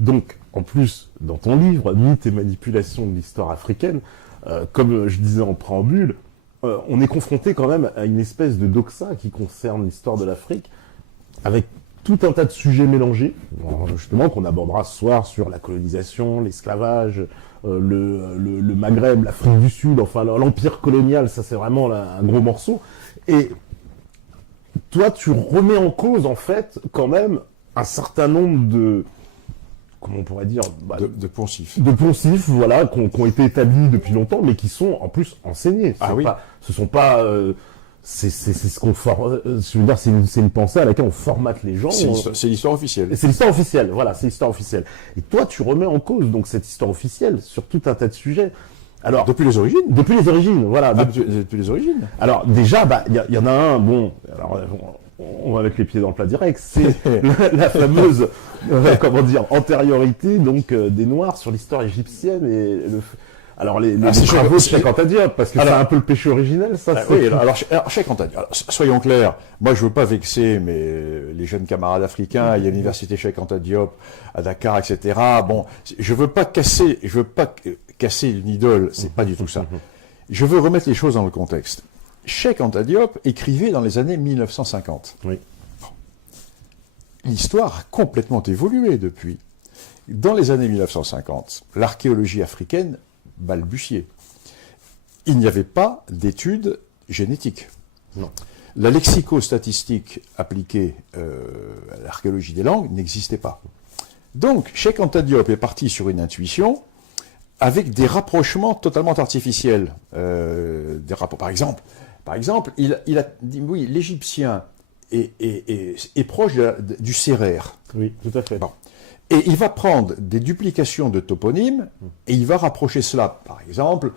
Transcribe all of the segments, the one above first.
Donc, en plus, dans ton livre, Mythes et manipulations de l'histoire africaine, comme je disais en préambule, on est confronté quand même à une espèce de doxa qui concerne l'histoire de l'Afrique, avec tout un tas de sujets mélangés, justement, qu'on abordera ce soir sur la colonisation, l'esclavage, le Maghreb, l'Afrique du Sud, enfin l'empire colonial, ça c'est vraiment là, un gros morceau. Et toi, tu remets en cause, en fait, quand même, un certain nombre de... Comment on pourrait dire de poncifs. De poncifs, voilà, qui ont été établis depuis longtemps, mais qui sont en plus enseignés. Oui. Ce sont pas... c'est ce qu'on je veux dire, c'est une pensée à laquelle on formate les gens. C'est l'histoire officielle. C'est l'histoire officielle, voilà, c'est l'histoire officielle. Et toi, tu remets en cause donc cette histoire officielle sur tout un tas de sujets. Alors, depuis les origines. Depuis les origines, voilà. Depuis les origines. Alors déjà, y en a un, bon, alors on va mettre les pieds dans le plat direct, c'est la fameuse, comment dire, antériorité donc des Noirs sur l'histoire égyptienne et alors les travaux de Cheikh Anta Diop, parce que c'est un peu le péché originel, ça. Oui, alors Cheikh Anta Diop, soyons clairs, moi je veux pas vexer les jeunes camarades africains, il y a l'université Cheikh Anta Diop à Dakar, etc. Bon, je veux pas casser une idole, c'est pas du tout ça. Je veux remettre les choses dans le contexte. Cheikh Anta Diop écrivait dans les années 1950. Oui. Bon. L'histoire a complètement évolué depuis. Dans les années 1950, l'archéologie africaine balbutiait. Il n'y avait pas d'études génétiques. Non. La lexico-statistique appliquée à l'archéologie des langues n'existait pas. Donc, Cheikh Anta Diop est parti sur une intuition avec des rapprochements totalement artificiels. Par exemple, il a dit, oui, l'égyptien est proche du sérère. Oui, tout à fait. Bon. Et il va prendre des duplications de toponymes et il va rapprocher cela. Par exemple,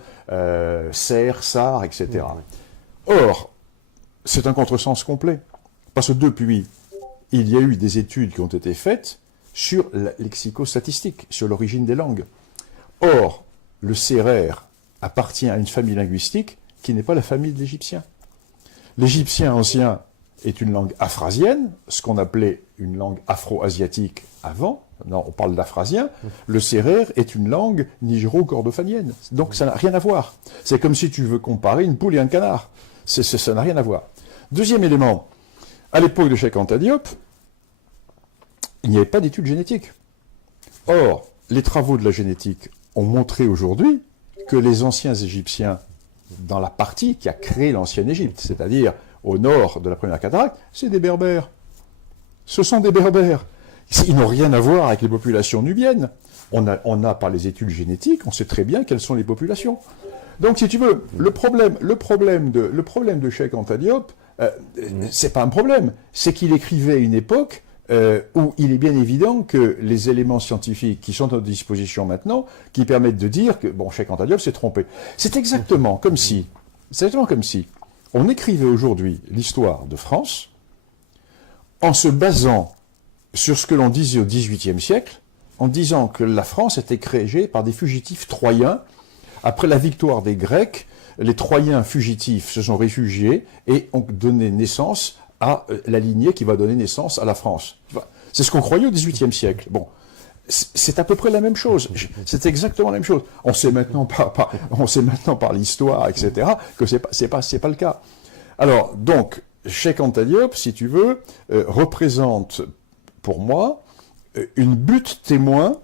Serre, Sar, etc. Or, c'est un contresens complet. Parce que depuis, il y a eu des études qui ont été faites sur la lexico-statistique, sur l'origine des langues. Or, le sérère appartient à une famille linguistique qui n'est pas la famille de l'égyptien. L'égyptien ancien est une langue aphrasienne, ce qu'on appelait une langue afro-asiatique avant. Non, on parle d'aphrasien. Le sérère est une langue nigéro-kordofanienne. Donc ça n'a rien à voir. C'est comme si tu veux comparer une poule et un canard. Ça n'a rien à voir. Deuxième élément, à l'époque de Cheikh Anta Diop, il n'y avait pas d'études génétiques. Or, les travaux de la génétique ont montré aujourd'hui que les anciens Égyptiens, dans la partie qui a créé l'ancienne Égypte, c'est-à-dire au nord de la première cataracte, c'est des Berbères. Ce sont des Berbères. Ils n'ont rien à voir avec les populations nubiennes. On a par les études génétiques, on sait très bien quelles sont les populations. Donc, si tu veux, le problème de Cheikh Anta Diop, c'est pas un problème, c'est qu'il écrivait à une époque où il est bien évident que les éléments scientifiques qui sont à notre disposition maintenant, qui permettent de dire que, bon, Cheikh Anta Diop s'est trompé. C'est exactement comme si on écrivait aujourd'hui l'histoire de France en se basant sur ce que l'on disait au XVIIIe siècle, en disant que la France était créée par des fugitifs troyens. Après la victoire des Grecs, les Troyens fugitifs se sont réfugiés et ont donné naissance à la lignée qui va donner naissance à la France. C'est ce qu'on croyait au XVIIIe siècle. Bon, c'est à peu près la même chose. C'est exactement la même chose. On sait maintenant par l'histoire, etc., que c'est pas le cas. Alors, donc, Cheikh Anta Diop, si tu veux, représente, pour moi, une butte témoin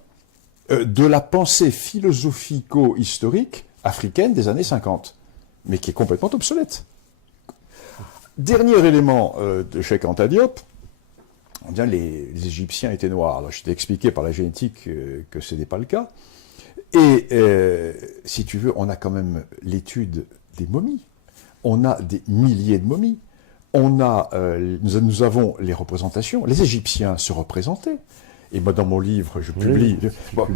de la pensée philosophico-historique africaine des années 50, mais qui est complètement obsolète. Dernier élément de Cheikh Anta Diop, on dit les Égyptiens étaient noirs. Alors, je t'ai expliqué par la génétique que ce n'est pas le cas. Et si tu veux, on a quand même l'étude des momies. On a des milliers de momies. Nous avons les représentations. Les Égyptiens se représentaient. Et moi, dans mon livre, je publie.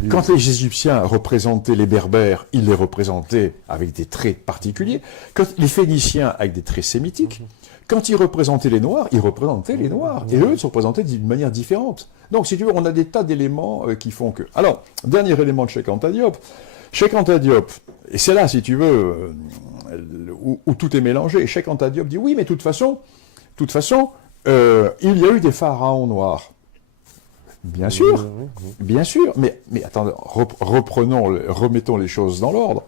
Quand les Égyptiens représentaient les Berbères, ils les représentaient avec des traits particuliers. Quand les Phéniciens, avec des traits sémitiques. Quand ils représentaient les Noirs, ils représentaient les Noirs. Et eux, ils se représentaient d'une manière différente. Donc, si tu veux, on a des tas d'éléments qui font que... Alors, dernier élément de Cheikh Anta Diop. Cheikh Anta Diop, et c'est là, si tu veux, où tout est mélangé. Cheikh Anta Diop dit, oui, mais de toute façon, il y a eu des pharaons noirs. Bien sûr, bien sûr. Mais attendez, remettons les choses dans l'ordre.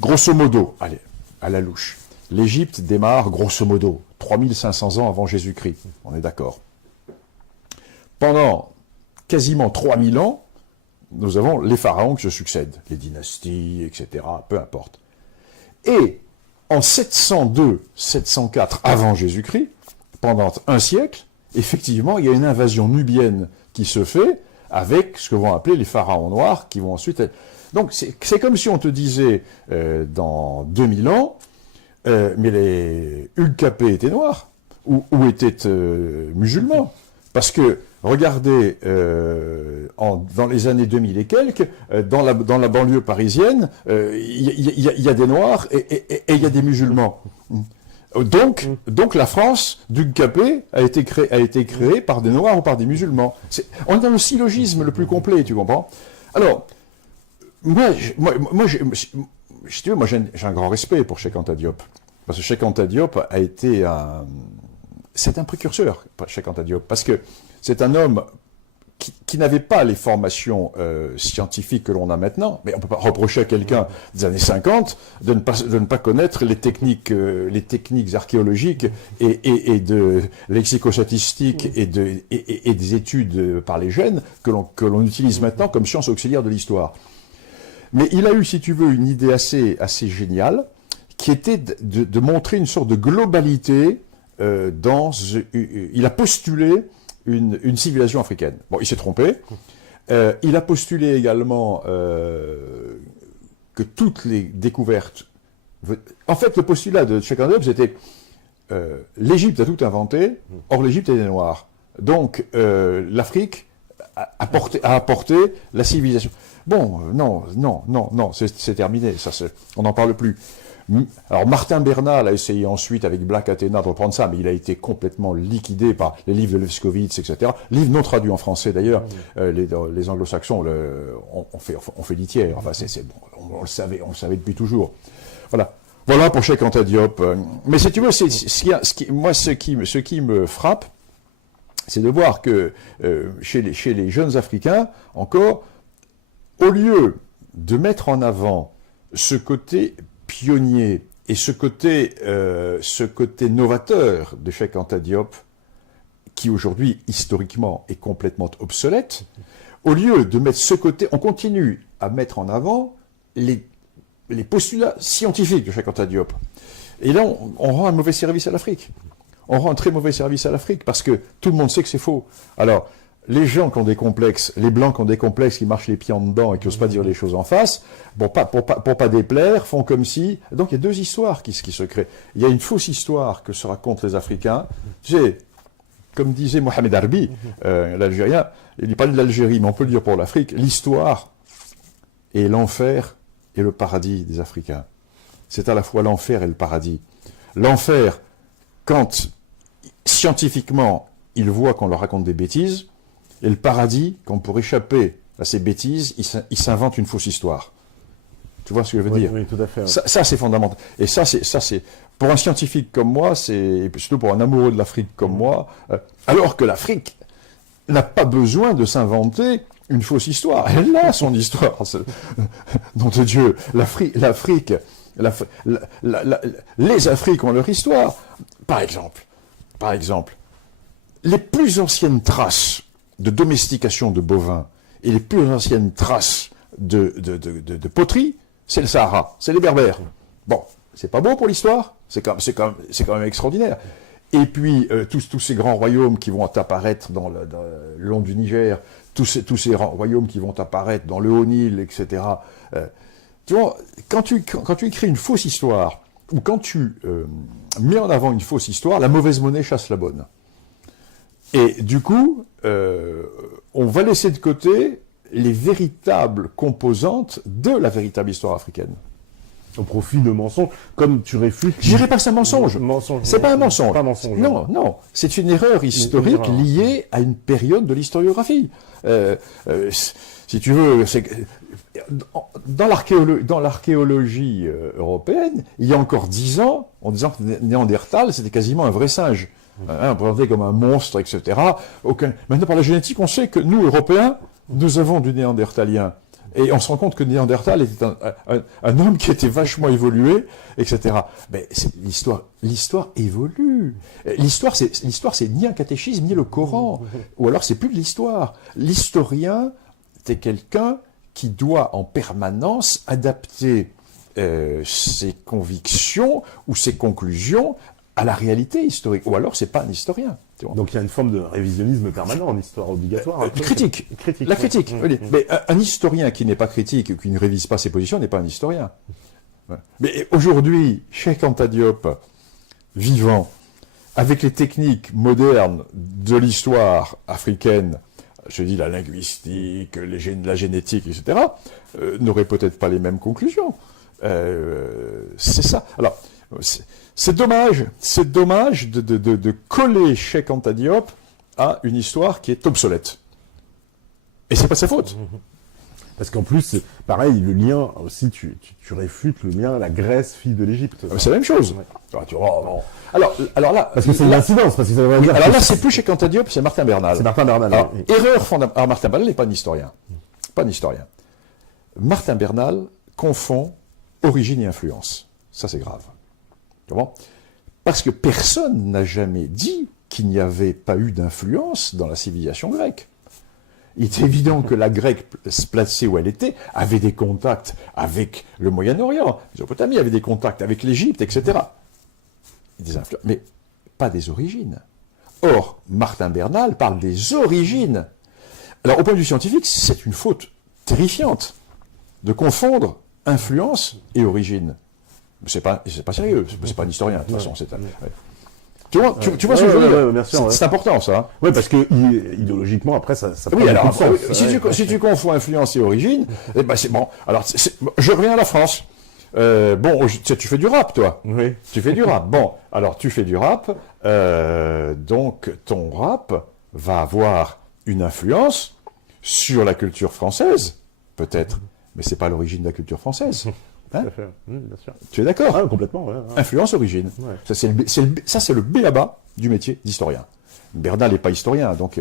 Grosso modo, allez, à la louche, l'Égypte démarre, grosso modo, 3500 ans avant Jésus-Christ. On est d'accord. Pendant quasiment 3000 ans, nous avons les pharaons qui se succèdent, les dynasties, etc., peu importe. Et en 702, 704 avant Jésus-Christ, pendant un siècle, effectivement, il y a une invasion nubienne qui se fait avec ce que vont appeler les pharaons noirs, qui vont ensuite... Donc, c'est comme si on te disait, dans 2000 ans, mais les Ulkapé étaient noirs, ou étaient musulmans. Parce que, regardez, dans les années 2000 et quelques, dans la banlieue parisienne, il y a des noirs et il y a des musulmans. Donc la France d'Ulkapé a été créée par des noirs ou par des musulmans. On est dans le syllogisme le plus complet, tu comprends? Alors, moi, j'ai un grand respect pour Cheikh Anta Diop. Parce que Cheikh Anta Diop a été c'est un précurseur, Cheikh Anta Diop, parce que c'est un homme qui n'avait pas les formations scientifiques que l'on a maintenant, mais on ne peut pas reprocher à quelqu'un des années 50 de ne pas connaître les techniques archéologiques et de lexicostatistique et des études par les gènes que l'on utilise maintenant comme science auxiliaire de l'histoire. Mais il a eu, si tu veux, une idée assez géniale, qui était de montrer une sorte de globalité il a postulé une civilisation africaine. Bon, il s'est trompé. Il a postulé également que toutes les découvertes... En fait, le postulat de Cheikh Anta Diop, c'était l'Égypte a tout inventé, or l'Égypte est des Noirs. Donc, l'Afrique a apporté la civilisation. Bon, non, c'est terminé, on n'en parle plus. Alors Martin Bernal a essayé ensuite avec Black Athena de reprendre ça, mais il a été complètement liquidé par les livres de Lefkowitz, etc. Livres non traduits en français d'ailleurs. Les anglo-saxons on fait litière. Enfin, c'est bon, on le savait depuis toujours. Voilà pour Cheikh Anta Diop. Mais si tu veux, ce qui me frappe, c'est de voir que chez les jeunes Africains, encore, au lieu de mettre en avant ce côté pionnier et ce côté novateur de Cheikh Anta Diop, qui aujourd'hui, historiquement, est complètement obsolète, au lieu de mettre ce côté, on continue à mettre en avant les postulats scientifiques de Cheikh Anta Diop. Et là, on rend un mauvais service à l'Afrique. On rend un très mauvais service à l'Afrique, parce que tout le monde sait que c'est faux. Alors, les gens qui ont des complexes, les blancs qui ont des complexes, qui marchent les pieds en dedans et qui n'osent pas dire les choses en face, pour pas déplaire, font comme si... Donc il y a deux histoires qui se créent. Il y a une fausse histoire que se racontent les Africains. Tu sais, comme disait Mohamed Harbi, l'Algérien, il parlait de l'Algérie, mais on peut le dire pour l'Afrique, l'histoire est l'enfer et le paradis des Africains. C'est à la fois l'enfer et le paradis. L'enfer, quand scientifiquement ils voient qu'on leur raconte des bêtises, et le paradis, quand pour échapper à ces bêtises, ils s'inventent une fausse histoire. Tu vois ce que je veux dire? Oui, tout à fait. Ça, c'est fondamental. Et ça, c'est pour un scientifique comme moi, et surtout pour un amoureux de l'Afrique comme moi, alors que l'Afrique n'a pas besoin de s'inventer une fausse histoire. Elle a son histoire. Nom de Dieu, l'Afrique, les Afriques ont leur histoire. Par exemple, les plus anciennes traces de domestication de bovins et les plus anciennes traces de poterie, c'est le Sahara, c'est les Berbères. Bon, c'est pas beau pour l'histoire, c'est quand même extraordinaire. Et puis tous ces grands royaumes qui vont apparaître le long du Niger, tous ces royaumes qui vont apparaître dans le Haut-Nil, etc. Tu vois, quand tu écris une fausse histoire, ou quand tu mets en avant une fausse histoire, la mauvaise monnaie chasse la bonne. Et du coup, on va laisser de côté les véritables composantes de la véritable histoire africaine. Au profit de mensonges, comme tu réfutes... Je dirais pas que c'est un mensonge. C'est pas un mensonge. Pas un mensonge. Non. C'est une erreur historique liée à une période de l'historiographie. Si tu veux, dans l'archéologie européenne, il y a encore 10 ans, en disant que Néandertal, c'était quasiment un vrai singe. hein, présenté comme un monstre, etc. Maintenant, par la génétique, on sait que nous, Européens, nous avons du néandertalien. Et on se rend compte que Néandertal était un homme qui était vachement évolué, etc. Mais l'histoire évolue. L'histoire, c'est ni un catéchisme, ni le Coran. Ou alors, c'est plus de l'histoire. L'historien, c'est quelqu'un qui doit en permanence adapter ses convictions ou ses conclusions à la réalité historique. Ou alors, c'est pas un historien. Donc il y a une forme de révisionnisme permanent en histoire obligatoire. Critique. La critique. Oui. Mais un historien qui n'est pas critique, qui ne révise pas ses positions, n'est pas un historien. Mais aujourd'hui, Cheikh Anta Diop, vivant, avec les techniques modernes de l'histoire africaine, je dis la linguistique, la génétique, etc., n'aurait peut-être pas les mêmes conclusions. C'est ça. Alors, c'est dommage de coller Cheikh Anta Diop à une histoire qui est obsolète. Et c'est pas sa faute. Parce qu'en plus, c'est pareil, le lien aussi, tu réfutes le lien, la Grèce, fille de l'Égypte. C'est la même chose. Ouais. Bon. Alors là, parce que c'est une incidence, parce que ça veut dire. Alors là, c'est plus Cheikh Anta Diop, c'est Martin Bernal. C'est Martin Bernal. Alors, erreur fondamentale. Alors Martin Bernal n'est pas un historien. Pas un historien. Martin Bernal confond origine et influence. Ça, c'est grave. Comment ? Parce que personne n'a jamais dit qu'il n'y avait pas eu d'influence dans la civilisation grecque. Il est évident que la Grecque, placée où elle était, avait des contacts avec le Moyen-Orient, Mésopotamie avait des contacts avec l'Égypte, etc. Mais pas des origines. Or, Martin Bernal parle des origines. Alors, au point de vue scientifique, c'est une faute terrifiante de confondre influence et origine. C'est pas sérieux, c'est pas un historien, de toute façon. Tu vois ce que je veux dire ? C'est important, ça. Hein. Oui, parce que idéologiquement, après, ça oui, alors, si tu confonds influence et origine, eh ben c'est bon. Alors, je reviens à la France. Tu fais du rap, toi. Oui. Tu fais du rap. Bon, alors tu fais du rap, donc ton rap va avoir une influence sur la culture française, peut-être, mais c'est pas l'origine de la culture française. Hein, bien sûr. Tu es d'accord ? Ah, complètement, ouais. Influence, origine. Ouais. Ça, c'est le b.a.-ba du métier d'historien. Bernal n'est pas historien, donc...